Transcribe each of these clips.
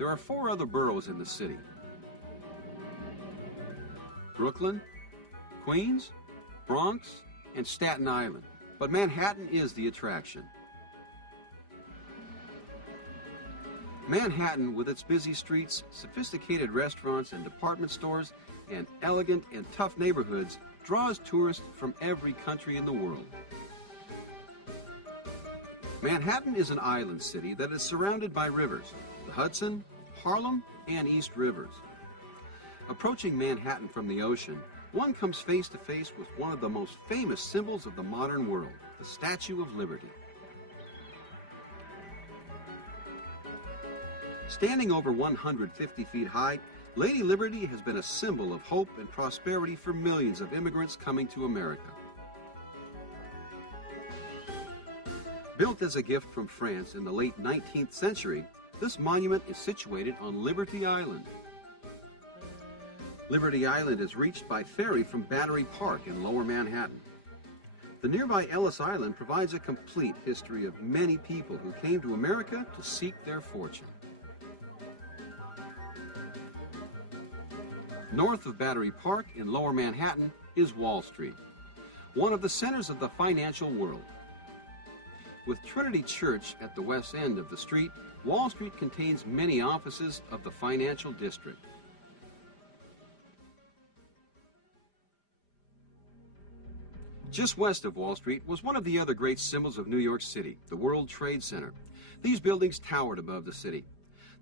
There are 4 other boroughs in the city: Brooklyn, Queens, Bronx, and Staten Island. But Manhattan is the attraction. Manhattan, with its busy streets, sophisticated restaurants and department stores, and elegant and tough neighborhoods, draws tourists from every country in the world. Manhattan is an island city that is surrounded by rivers: the Hudson, Harlem, and East Rivers. Approaching Manhattan from the ocean, one comes face to face with one of the most famous symbols of the modern world, the Statue of Liberty. Standing over 150 feet high, Lady Liberty has been a symbol of hope and prosperity for millions of immigrants coming to America. Built as a gift from France in the late 19th century, this monument is situated on Liberty Island. Liberty Island is reached by ferry from Battery Park in Lower Manhattan. The nearby Ellis Island provides a complete history of many people who came to America to seek their fortune. North of Battery Park in Lower Manhattan is Wall Street, one of the centers of the financial world. With Trinity Church at the west end of the street, Wall Street contains many offices of the financial district. Just west of Wall Street was one of the other great symbols of New York City, the World Trade Center. These buildings towered above the city.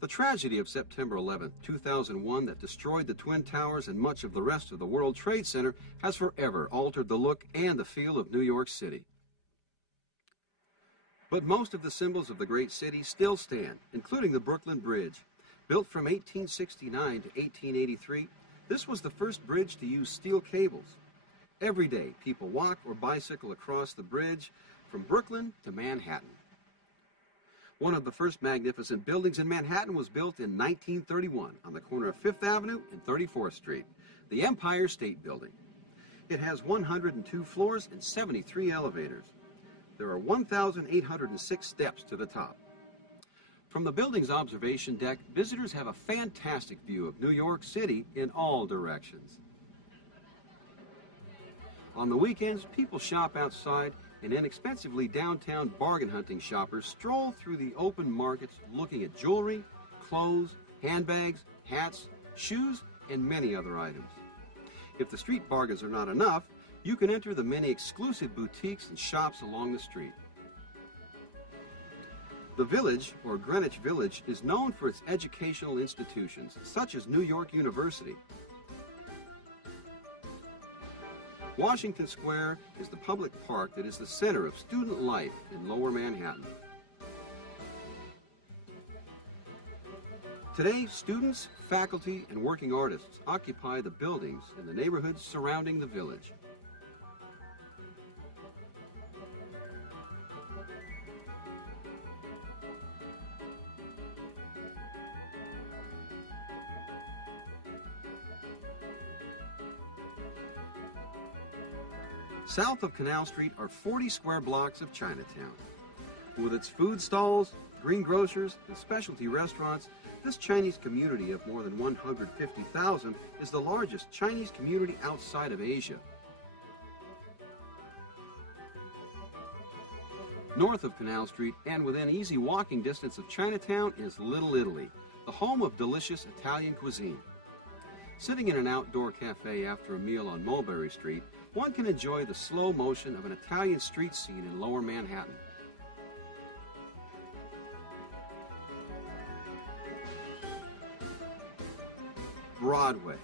The tragedy of September 11, 2001, that destroyed the Twin Towers and much of the rest of the World Trade Center has forever altered the look and the feel of New York City. But most of the symbols of the great city still stand, including the Brooklyn Bridge. Built from 1869 to 1883, this was the first bridge to use steel cables. Every day, people walk or bicycle across the bridge from Brooklyn to Manhattan. One of the first magnificent buildings in Manhattan was built in 1931 on the corner of 5th Avenue and 34th Street, the Empire State Building. It has 102 floors and 73 elevators. There are 1,806 steps to the top. From the building's observation deck, visitors have a fantastic view of New York City in all directions. On the weekends, people shop outside, and inexpensively downtown bargain hunting shoppers stroll through the open markets looking at jewelry, clothes, handbags, hats, shoes, and many other items. If the street bargains are not enough, you can enter the many exclusive boutiques and shops along the street. The Village, or Greenwich Village, is known for its educational institutions, such as New York University. Washington Square is the public park that is the center of student life in Lower Manhattan. Today, students, faculty, and working artists occupy the buildings in the neighborhoods surrounding the village. South of Canal Street are 40 square blocks of Chinatown. With its food stalls, green grocers, and specialty restaurants, this Chinese community of more than 150,000 is the largest Chinese community outside of Asia. North of Canal Street and within easy walking distance of Chinatown is Little Italy, the home of delicious Italian cuisine. Sitting in an outdoor cafe after a meal on Mulberry Street, one can enjoy the slow motion of an Italian street scene in Lower Manhattan. Broadway.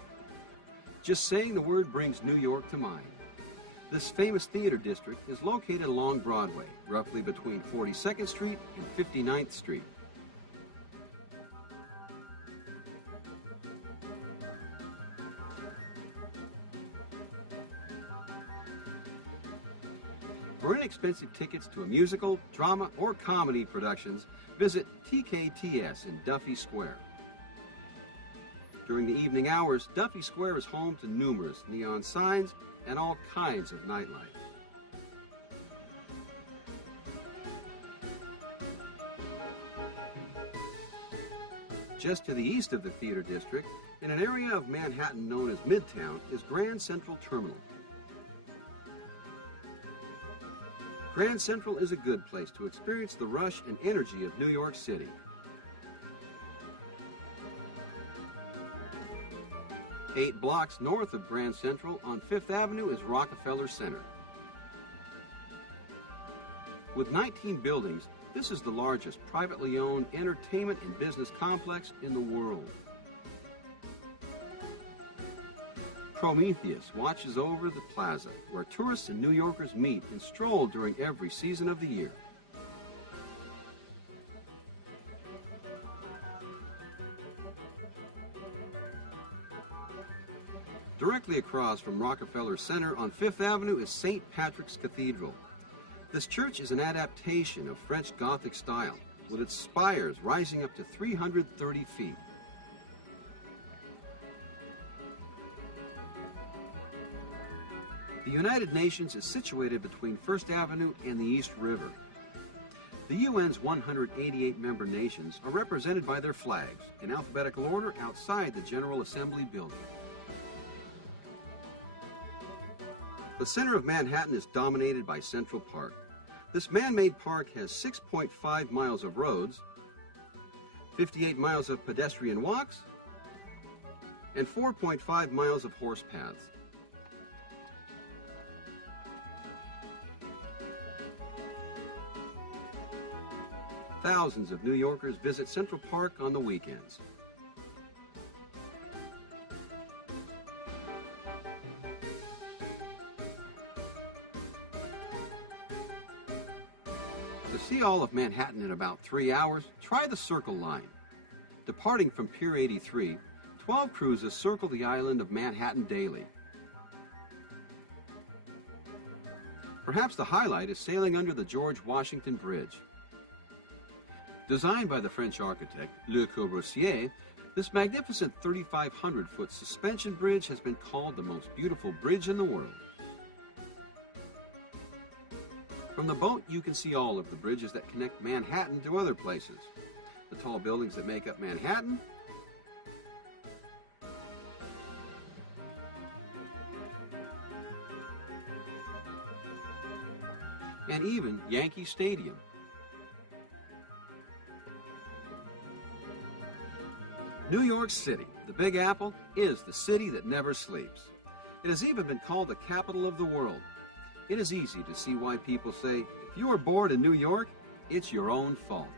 Just saying the word brings New York to mind. This famous theater district is located along Broadway, roughly between 42nd Street and 59th Street. For inexpensive tickets to a musical, drama, or comedy productions, visit TKTS in Duffy Square. During the evening hours, Duffy Square is home to numerous neon signs and all kinds of nightlife. Just to the east of the Theater District, in an area of Manhattan known as Midtown, is Grand Central Terminal. Grand Central is a good place to experience the rush and energy of New York City. Eight blocks north of Grand Central on Fifth Avenue is Rockefeller Center. With 19 buildings, this is the largest privately owned entertainment and business complex in the world. Prometheus watches over the plaza, where tourists and New Yorkers meet and stroll during every season of the year. Directly across from Rockefeller Center on Fifth Avenue is St. Patrick's Cathedral. This church is an adaptation of French Gothic style, with its spires rising up to 330 feet. The United Nations is situated between First Avenue and the East River. The UN's 188 member nations are represented by their flags in alphabetical order outside the General Assembly building. The center of Manhattan is dominated by Central Park. This man-made park has 6.5 miles of roads, 58 miles of pedestrian walks, and 4.5 miles of horse paths. Thousands of New Yorkers visit Central Park on the weekends. To see all of Manhattan in about 3 hours, try the Circle Line. Departing from Pier 83, 12 cruises circle the island of Manhattan daily. Perhaps the highlight is sailing under the George Washington Bridge. Designed by the French architect Le Corbusier, this magnificent 3,500-foot suspension bridge has been called the most beautiful bridge in the world. From the boat, you can see all of the bridges that connect Manhattan to other places, the tall buildings that make up Manhattan, and even Yankee Stadium. New York City, the Big Apple, is the city that never sleeps. It has even been called the capital of the world. It is easy to see why people say, if you are bored in New York, it's your own fault.